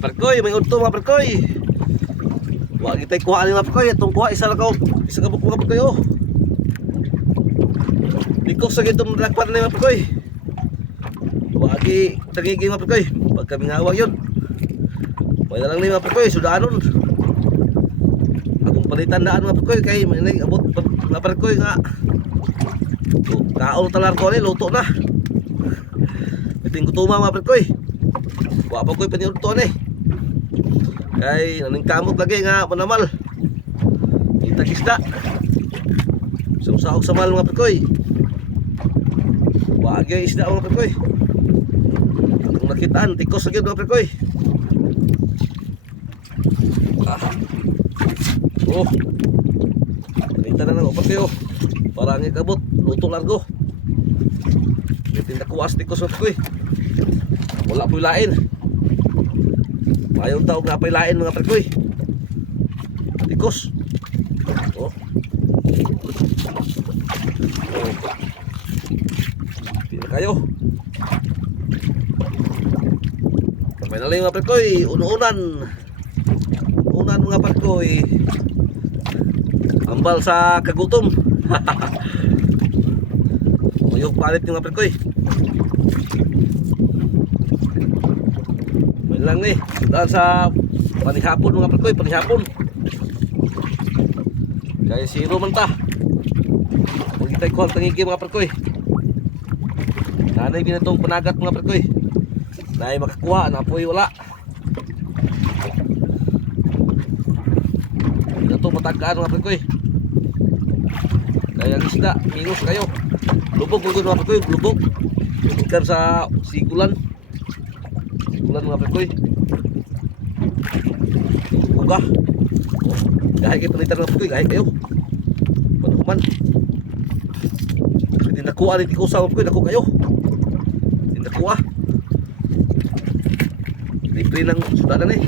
Perkoy, may udto mga perkoy. Wa kitay kuha ni mga perkoy, atong kuha isa lang isa ka mga perkoy oh. Bikos sa gitong lakpan ni mga perkoy. Wa gi tagigi mga perkoy, pag kami ngawag yun. Wala lang ni mga perkoy, sudanon. Atong palitan daan mga perkoy kay may abot mga perkoy nga. Kaon talar ko ni luto na. Biting kutuma mga perkoy. Wa pa koy paniudto ni. Kay naning kamot lagi nga manamal. Kita isda. Sumsahog sa mal mga perkoy. Wa gyud isda mga perkoy. Kung nakitaan tikos gyud mga perkoy. Oh. Kita na nang perkoy oh. Para nga kabot, luto largo. Tinda kuwas tikos mga perkoy. Wala po'y lain. Mayroon tao nga po'y lain mga perkoy. Tikos. Oh. Oh. Pila kayo. May nalang mga perkoy. Unuunan. Unuunan mga perkoy. Ambal sa kagutom. Mayroong palit yung mga perkoy. Lang ni dahil sa panihapon mga perkoy, panihapon kaya zero man ta huwag tayo kuhang tangigi mga perkoy. Nanay binatong panagat mga perkoy, nanay makakuha na po'y wala binatong matagaan mga perkoy. Kaya ang isda mingus kayo, lubog mga perkoy, lubog ikan sa sigulan mga perkoy. Buga. Gahay kayo palitan mga perkoy, gahay kayo. Panuman. Hindi nakuha rin tikusa mga perkoy, naku kayo. Hindi nakuha. Libre ng sudanan eh.